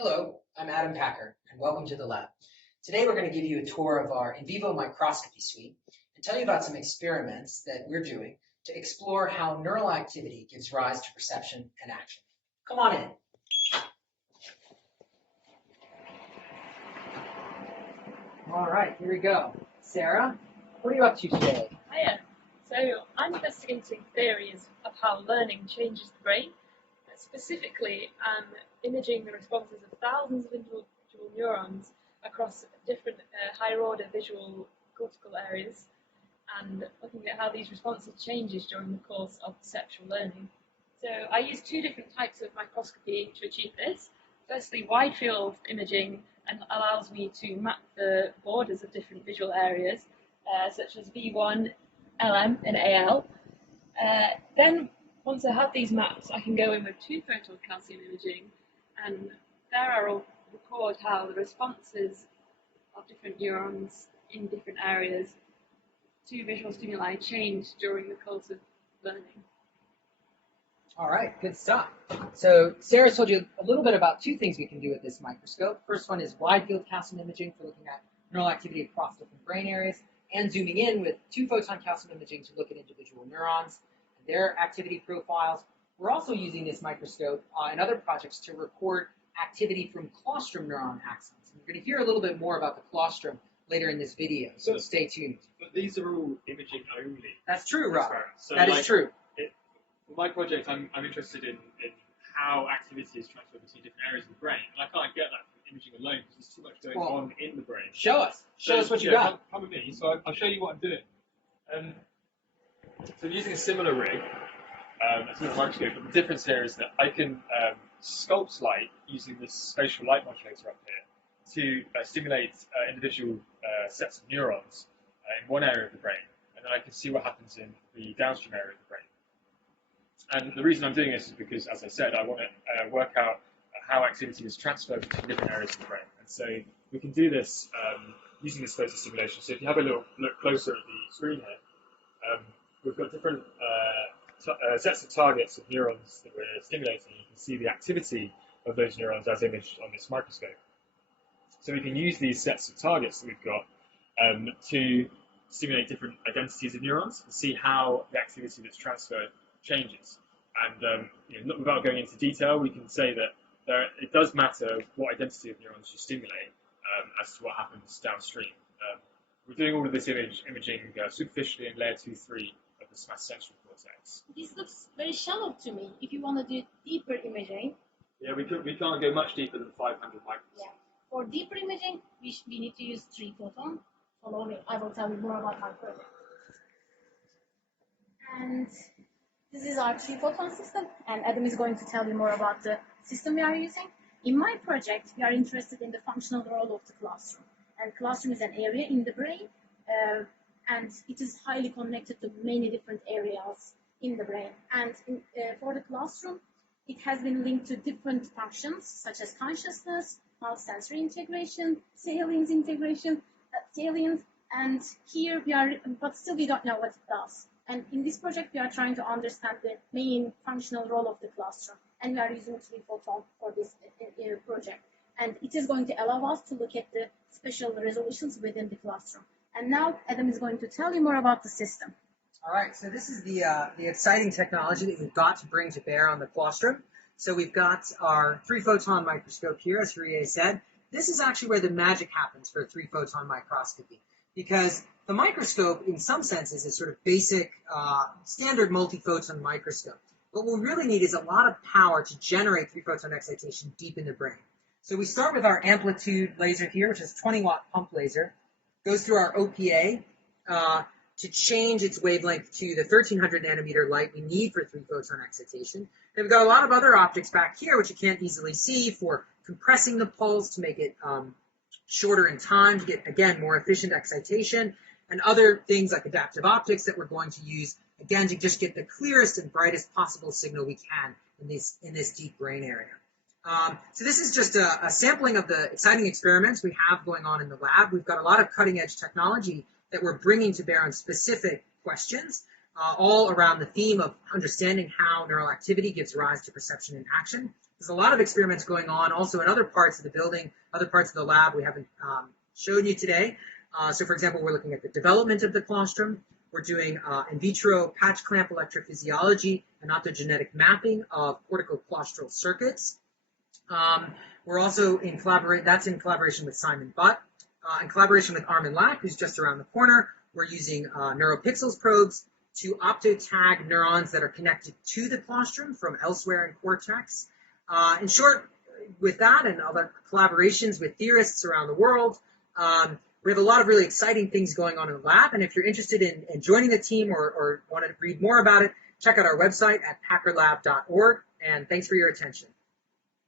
Hello, I'm Adam Packer, and welcome to the lab. Today we're going to give you a tour of our in vivo microscopy suite and tell you about some experiments that we're doing to explore how neural activity gives rise to perception and action. Come on in. All right, here we go. Sarah, what are you up to today? Hiya. So I'm investigating theories of how learning changes the brain. Specifically, I'm imaging the responses of thousands of individual neurons across different higher order visual cortical areas and looking at how these responses changes during the course of perceptual learning. So I use two different types of microscopy to achieve this. Firstly, wide field imaging allows me to map the borders of different visual areas, such as V1, LM, and AL. Then, once I have these maps, I can go in with 2-photon calcium imaging, and there I will record how the responses of different neurons in different areas to visual stimuli change during the course of learning. All right, good stuff. So Sarah told you a little bit about two things we can do with this microscope. First one is wide field calcium imaging for looking at neural activity across different brain areas, and zooming in with 2-photon calcium imaging to look at individual neurons and their activity profiles. We're also using this microscope in other projects to record activity from claustrum neuron axons. And you're going to hear a little bit more about the claustrum later in this video, so stay tuned. But these are all imaging only. That's true, Rob. So that is true. For my project, I'm interested in how activity is transferred between different areas of the brain. And I can't get that from imaging alone because there's too much going on in the brain. Show us. Show us what you got. Come with me. So I'll show you what I'm doing. So I'm using a similar rig, a similar microscope, but the difference here is that I can sculpt light using this spatial light modulator up here to stimulate individual sets of neurons in one area of the brain, and then I can see what happens in the downstream area of the brain. And the reason I'm doing this is because, as I said, I want to work out how activity is transferred between different areas of the brain. And so we can do this using this photo simulation. So if you have a look closer at the screen here, we've got different sets of targets of neurons that we're stimulating. You can see the activity of those neurons as imaged on this microscope. So we can use these sets of targets that we've got to stimulate different identities of neurons and see how the activity that's transferred changes. And without going into detail, we can say that it does matter what identity of neurons you stimulate as to what happens downstream. We're doing all of this imaging superficially in layer 2-3 of the somatosensory cortex. This looks very shallow to me. If you want to do deeper imaging, yeah, we can't go much deeper than 500 microns. Yeah. For deeper imaging, we need to use 3-photon. Follow me. I will tell you more about my project. And this is our 3-photon system, and Adam is going to tell you more about the system we are using. In my project, we are interested in the functional role of the claustrum. And claustrum is an area in the brain, and it is highly connected to many different areas in the brain. And for the claustrum, it has been linked to different functions, such as consciousness, multisensory integration, salience integration, salience, and here we are, but still we don't know what it does. And in this project, we are trying to understand the main functional role of the claustrum, and we are using 3-photon for this project. And it is going to allow us to look at the special resolutions within the claustrum. And now Adam is going to tell you more about the system. All right, so this is the exciting technology that we've got to bring to bear on the claustrum. So we've got our 3-photon microscope here, as Rie said. This is actually where the magic happens for 3-photon microscopy, because the microscope, in some sense, is a sort of basic, standard multi-photon microscope. What we really need is a lot of power to generate 3-photon excitation deep in the brain. So we start with our amplitude laser here, which is a 20-watt pump laser. Goes through our OPA to change its wavelength to the 1300 nanometer light we need for 3-photon excitation. Then we've got a lot of other optics back here, which you can't easily see, for compressing the pulse to make it shorter in time to get, again, more efficient excitation, and other things like adaptive optics that we're going to use, again, to just get the clearest and brightest possible signal we can in this deep brain area. So this is just a sampling of the exciting experiments we have going on in the lab. We've got a lot of cutting-edge technology that we're bringing to bear on specific questions. all around the theme of understanding how neural activity gives rise to perception and action. There's a lot of experiments going on also in other parts of the building, other parts of the lab we haven't shown you today. So for example, we're looking at the development of the colostrum. We're doing in vitro patch clamp electrophysiology and optogenetic mapping of corticocolostral circuits. We're also in collaboration with Simon Butt. In collaboration with Armin Lack, who's just around the corner, we're using neuropixels probes to opto-tag neurons that are connected to the colostrum from elsewhere in cortex. In short, with that and other collaborations with theorists around the world, we have a lot of really exciting things going on in the lab. And if you're interested in joining the team or want to read more about it, check out our website at packardlab.org. And thanks for your attention.